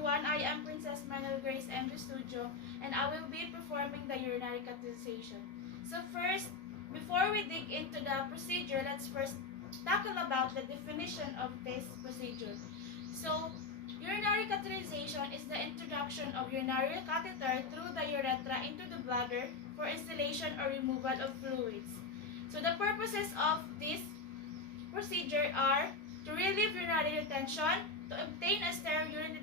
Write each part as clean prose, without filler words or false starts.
everyone, I am Princess Manuel Grace M. Studio and I will be performing the urinary catheterization. So first, before we dig into the procedure, let's first tackle about the definition of this procedure. So, urinary catheterization is the introduction of urinary catheter through the urethra into the bladder for installation or removal of fluids. So the purposes of this procedure are to relieve urinary retention, to obtain a sterile urine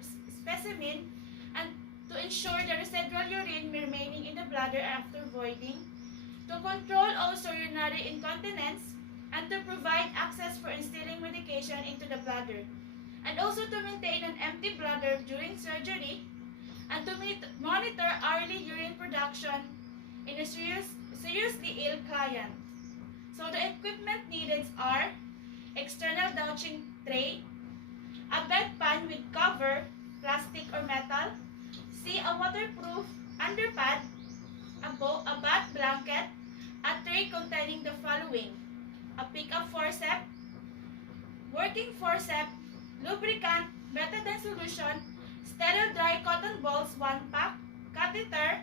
specimen, and to ensure the residual urine remaining in the bladder after voiding, to control also urinary incontinence, and to provide access for instilling medication into the bladder, and also to maintain an empty bladder during surgery, and to monitor early urine production in a seriously ill client. So the equipment needed are external douching tray, a bedpan with cover, plastic or metal, C, a waterproof underpad, a bath blanket, a tray containing the following: a pickup forceps, working forceps, lubricant, betadine solution, sterile dry cotton balls 1 pack, catheter,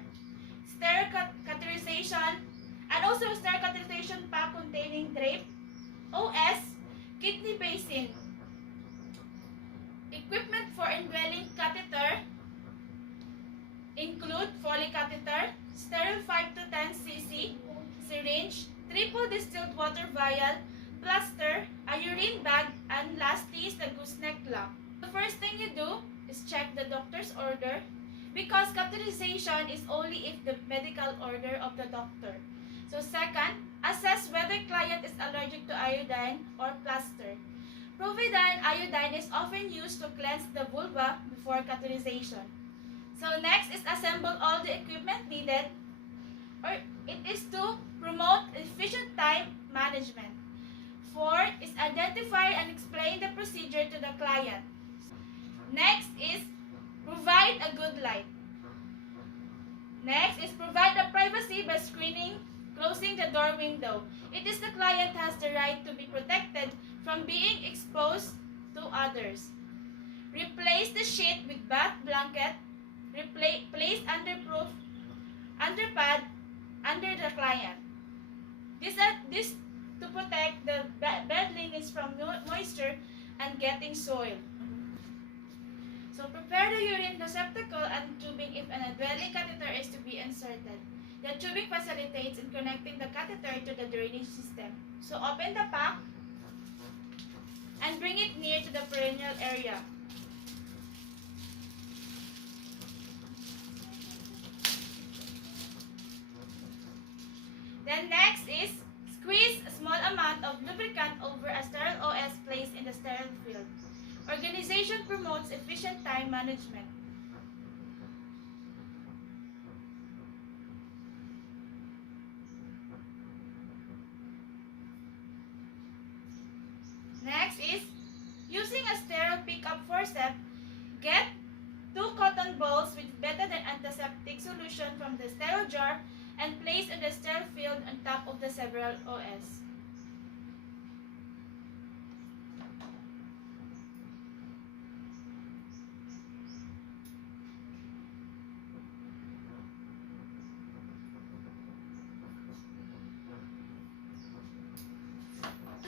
sterile catheterization, and also a sterile catheterization pack containing drape, OS, kidney basin. Equipment for indwelling catheter include Foley catheter, sterile 5 to 10 cc, syringe, triple distilled water vial, plaster, a urine bag, and lastly is the gooseneck lock. The first thing you do is check the doctor's order, because catheterization is only if the medical order of the doctor. So second, assess whether client is allergic to iodine or plaster. Providine iodine is often used to cleanse the vulva before catheterization. So next is assemble all the equipment needed, or it is to promote efficient time management. Fourth is identify and explain the procedure to the client. Next is provide a good light. Next is provide the privacy by screening, closing the door window. It is the client has the right to be protected from being exposed to others. Replace the sheet with bath blanket. Place underproof underpad under the client. This to protect the bed linens from moisture and getting soil. So prepare the urine receptacle and tubing if an indwelling catheter is to be inserted. The tubing facilitates in connecting the catheter to the drainage system. So open the pack and bring it near to the perineal area. Then next is squeeze a small amount of lubricant over a sterile OS placed in the sterile field. Organization promotes efficient time management. Next is using a sterile pickup forceps, get 2 cotton balls with betadine antiseptic solution from the sterile jar and place in the sterile field on top of the several OS.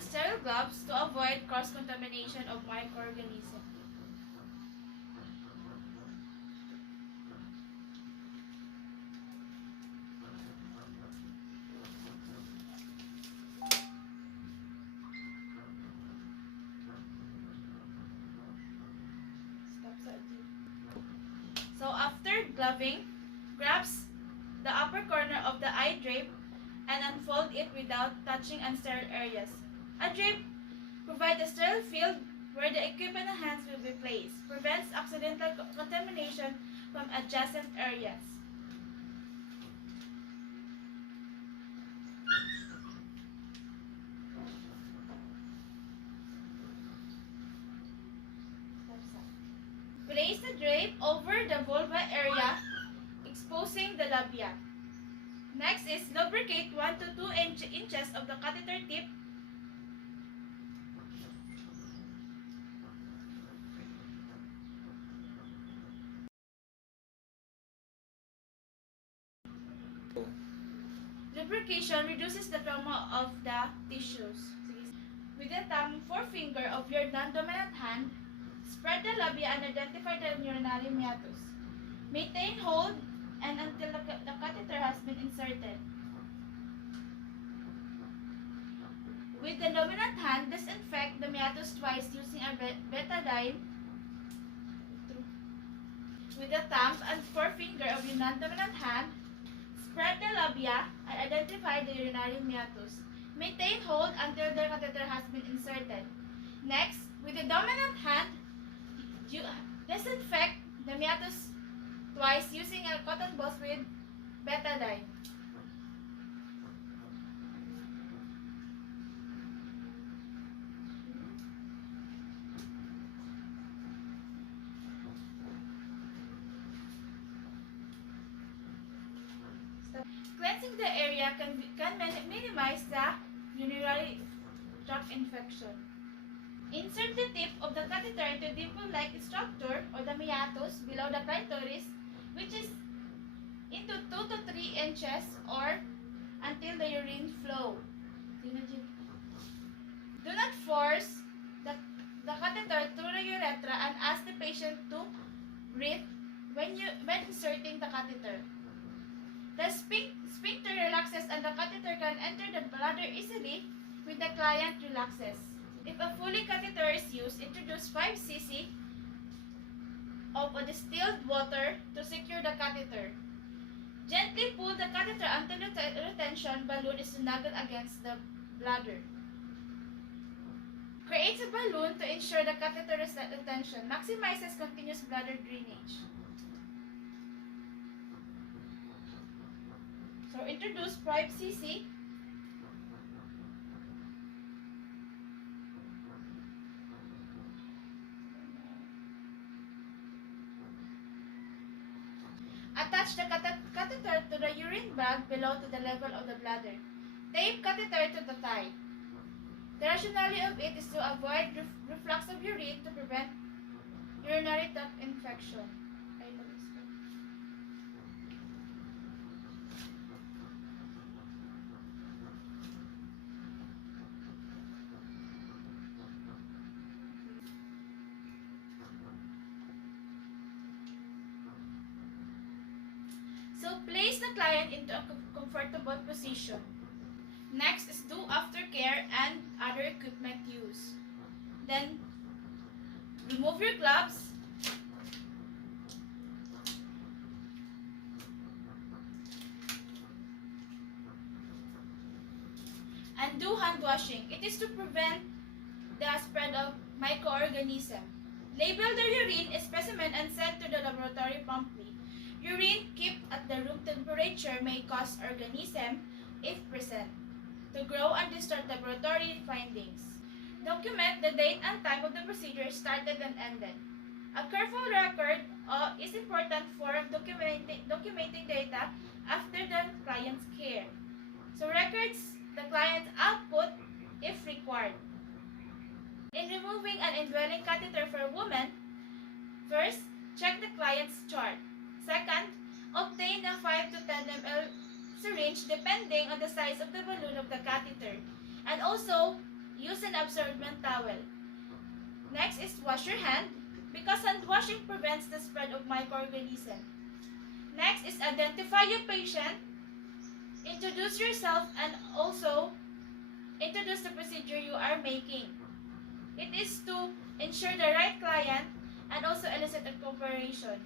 Sterile gloves to avoid cross-contamination of microorganisms. So after gloving, grasp the upper corner of the eye drape and unfold it without touching unsterile areas. A drape provides a sterile field where the equipment and hands will be placed, prevents accidental contamination from adjacent areas. Place the drape over the vulva area, exposing the labia. Next is lubricate 1 to 2 inches of the catheter tip Lubrication reduces the trauma of the tissues. With the thumb and forefinger of your non-dominant hand, spread the labia and identify the urinary meatus. Maintain hold and until the catheter has been inserted. With the dominant hand, disinfect the meatus twice using a betadine. With the thumb and forefinger of your non-dominant hand, spread the labia and identify the urinary meatus. Maintain hold until the catheter has been inserted. Next, with the dominant hand, disinfect the meatus twice using a cotton balls with betadine. Cleansing the area can minimize the urinary tract infection. Insert the tip of the catheter into dimple-like structure or the meatus below the clitoris, which is into 2 to 3 inches or until the urine flow. Do not force the catheter through the urethra and ask the patient to breathe when inserting the catheter. The sphincter relaxes and the catheter can enter the bladder easily when the client relaxes. If a fully catheter is used, introduce 5 cc of a distilled water to secure the catheter. Gently pull the catheter until the retention balloon is snuggled against the bladder. Creates a balloon to ensure the catheter retention. Maximizes continuous bladder drainage. So introduce 5 cc. Attach the catheter to the urine bag below to the level of the bladder. Tape catheter to the thigh. The rationale of it is to avoid reflux of urine to prevent urinary tract infection. So place the client into a comfortable position. Next is do aftercare and other equipment use. Then remove your gloves. And do hand washing. It is to prevent the spread of microorganisms. Label the urine specimen and send to the laboratory promptly. Urine kept at the room temperature may cause organism, if present, to grow and distort laboratory findings. Document the date and time of the procedure started and ended. A careful record is important for documenting data after the client's care. So records the client's output if required. In removing an indwelling catheter for a woman, first, check the client's chart. Second, obtain a 5 to 10 ml syringe depending on the size of the balloon of the catheter. And also, use an absorbent towel. Next is wash your hand because hand washing prevents the spread of microorganisms. Next is identify your patient, introduce yourself, and also introduce the procedure you are making. It is to ensure the right client and also elicit a cooperation.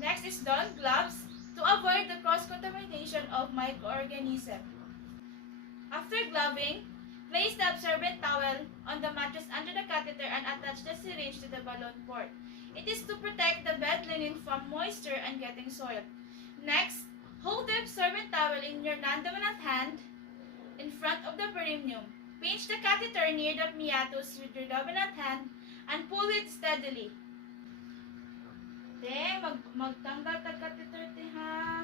Next is don gloves to avoid the cross-contamination of microorganisms. After gloving, place the absorbent towel on the mattress under the catheter and attach the syringe to the balloon port. It is to protect the bed linen from moisture and getting soiled. Next, hold the absorbent towel in your non-dominant hand in front of the perineum. Pinch the catheter near the meatus with your dominant hand and pull it steadily. Te, magtanggal tag catheter te ha.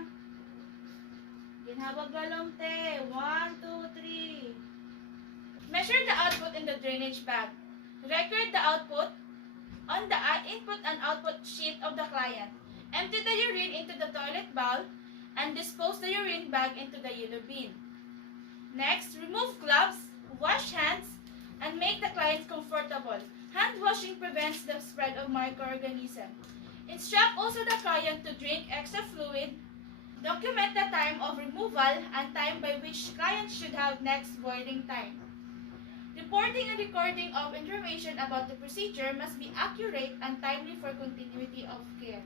Ginhabag galong te. 1, 2, 3. Measure the output in the drainage bag. Record the output on the input and output sheet of the client. Empty the urine into the toilet bowl and dispose the urine bag into the yellow bin. Next, remove gloves, wash hands, and make the client comfortable. Hand washing prevents the spread of microorganisms. Instruct also the client to drink extra fluid. Document the time of removal and time by which client should have next boiling time. Reporting and recording of information about the procedure must be accurate and timely for continuity of care.